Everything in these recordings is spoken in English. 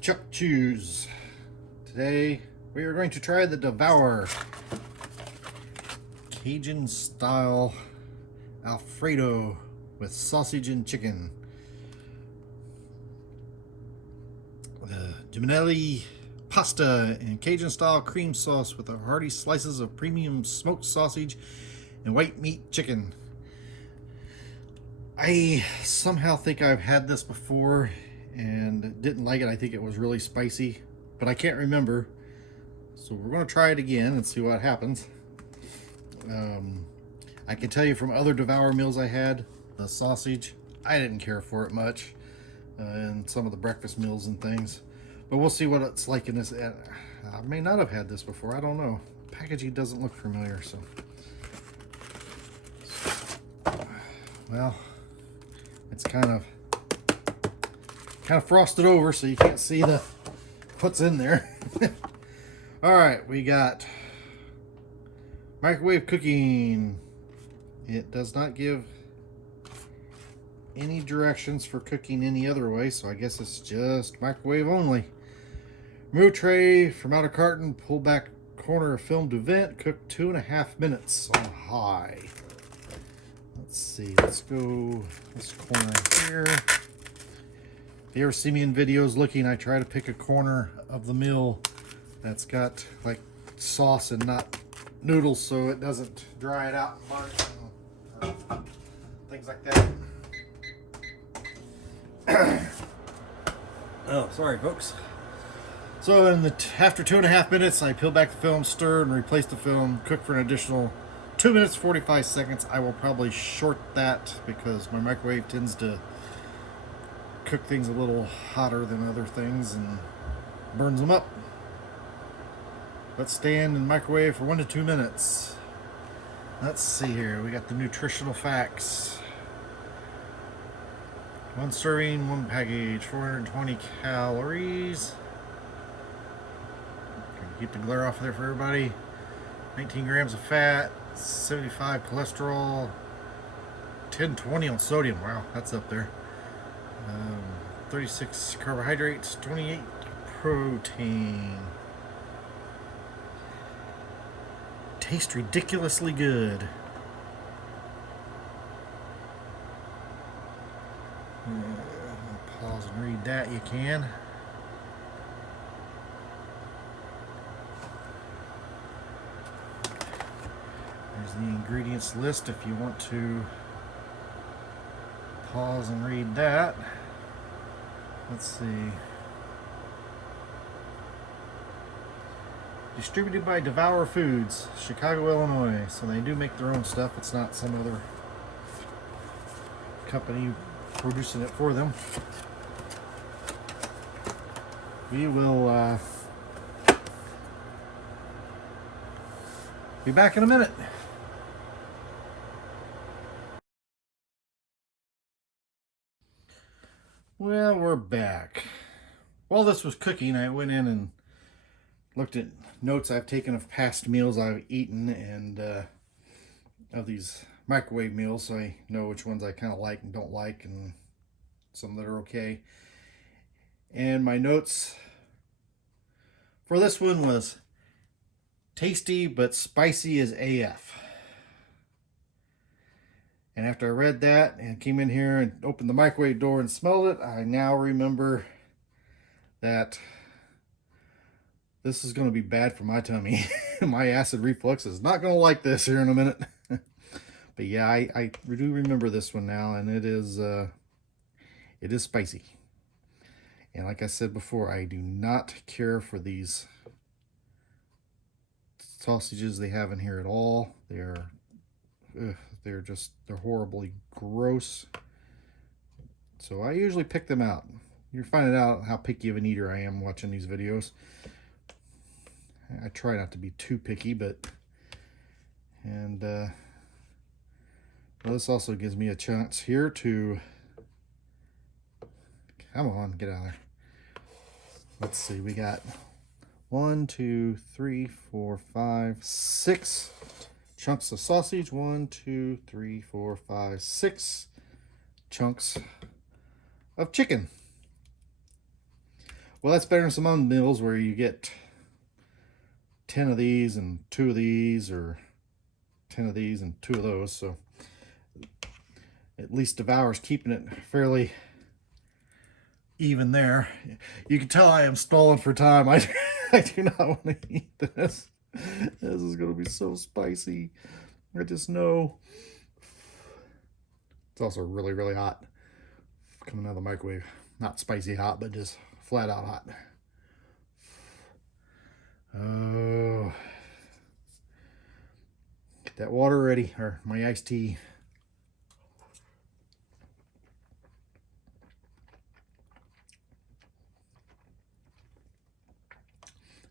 Chuck Chews. Today we are going to try the Devour Cajun Style Alfredo with sausage and chicken. The Geminelli pasta and Cajun style cream sauce with hearty slices of premium smoked sausage and white meat chicken. I somehow think I've had this before and didn't like it. I think it was really spicy, but I can't remember. So we're going to try it again and see what happens. I can tell you from other Devour meals I had, the sausage, I didn't care for it much. And some of the breakfast meals and things. But we'll see what it's like in this. I may not have had this before. I don't know. Packaging doesn't look familiar, so. Well, it's kind of frosted over, so you can't see what's in there. All right, we got microwave cooking. It does not give any directions for cooking any other way, so I guess it's just microwave only. Remove tray from outer carton, pull back corner of film to vent, cook 2.5 minutes on high. Let's see, let's go this corner here. If you ever see me in videos looking, I try to pick a corner of the meal that's got like sauce and not noodles, so it doesn't dry it out and burn, things like that. Oh, sorry folks. So after 2.5 minutes, I peel back the film, stir and replace the film, cook for an additional 2 minutes 45 seconds. I will probably short that because my microwave tends to cook things a little hotter than other things and burns them up. Let's stand in the microwave for 1 to 2 minutes. Let's see here, we got the nutritional facts. 1 serving, 1 package, 420 calories. Keep the glare off there for everybody. 19 grams of fat, 75 cholesterol, 1020 on sodium. Wow, that's up there. 36 carbohydrates, 28 protein. Tastes ridiculously good. Pause and read that, you can. There's the ingredients list if you want to pause and read that. Let's see. Distributed by Devour Foods, Chicago, Illinois. So they do make their own stuff. It's not some other company producing it for them. We will be back in a minute. Well, we're back. While this was cooking, I went in and looked at notes I've taken of past meals I've eaten and of these microwave meals, so I know which ones I kind of like and don't like, and some that are okay. And my notes for this one was tasty but spicy as AF. And after I read that and came in here and opened the microwave door and smelled it, I now remember that this is going to be bad for my tummy. My acid reflux is not going to like this here in a minute. But yeah, I do remember this one now, and it is spicy. And like I said before, I do not care for these sausages they have in here at all. They're horribly gross. So I usually pick them out. You're finding out how picky of an eater I am watching these videos. I try not to be too picky, well, this also gives me a chance here to, come on, get out of there. Let's see, we got 1, 2, 3, 4, 5, 6 chunks of sausage. 1, 2, 3, 4, 5, 6 chunks of chicken. Well, that's better than some other meals where you get 10 of these and 2 of these, or 10 of these and 2 of those. So at least Devour's keeping it fairly even there. You can tell I am stalling for time. I do not want to eat this. This is going to be so spicy. I just know. It's also really, really hot. Coming out of the microwave. Not spicy hot, but just flat out hot. Oh. Get that water ready, or my iced tea.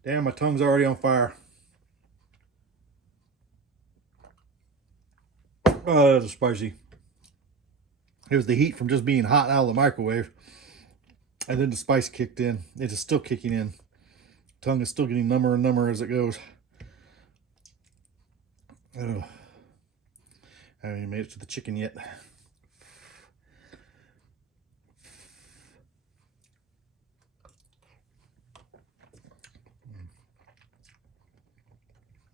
Damn, my tongue's already on fire. Oh, that's spicy. It was the heat from just being hot out of the microwave. And then the spice kicked in. It is still kicking in. Tongue is still getting number and number as it goes. Oh. I haven't even made it to the chicken yet.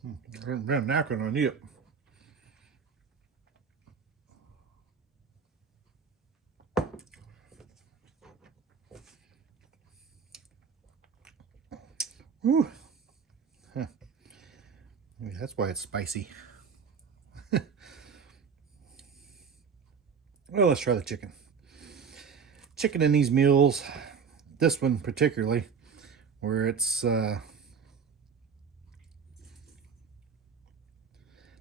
I haven't been a napkin, I need it. Whew. Huh. Maybe that's why it's spicy. Well, let's try the chicken. Chicken in these meals, this one particularly, where it's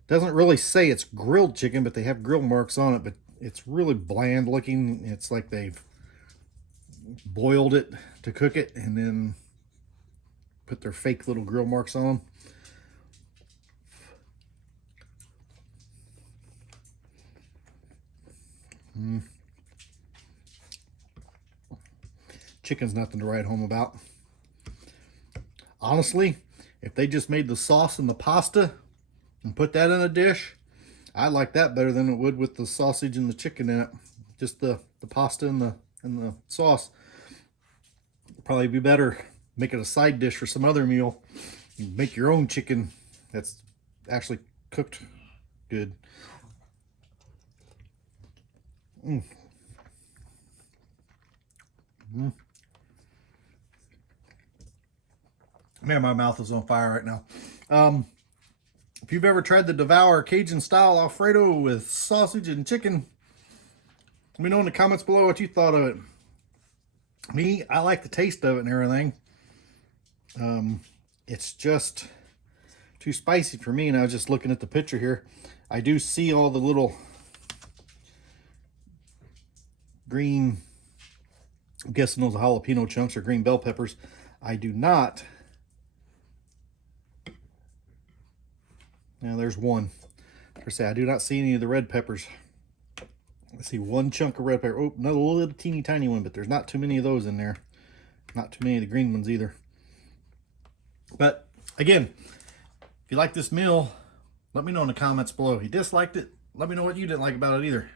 doesn't really say it's grilled chicken, but they have grill marks on it, but it's really bland looking. It's like they've boiled it to cook it and then put their fake little grill marks on them. Chicken's nothing to write home about. Honestly, if they just made the sauce and the pasta and put that in a dish, I like that better than it would with the sausage and the chicken in it. Just the pasta and the sauce. Probably be better. Make it a side dish for some other meal. You make your own chicken that's actually cooked good. Man, my mouth is on fire right now. If you've ever tried the Devour Cajun Style Alfredo with sausage and chicken, let me know in the comments below what you thought of it. Me, I like the taste of it and everything. It's just too spicy for me, and I was just looking at the picture here. I do see all the little green, I'm guessing those are jalapeno chunks or green bell peppers. I do not. Now there's one. I do not see any of the red peppers. I see one chunk of red pepper. Oh, another little teeny tiny one, but there's not too many of those in there. Not too many of the green ones either. But again, if you like this meal, let me know in the comments below. If you disliked it, let me know what you didn't like about it either.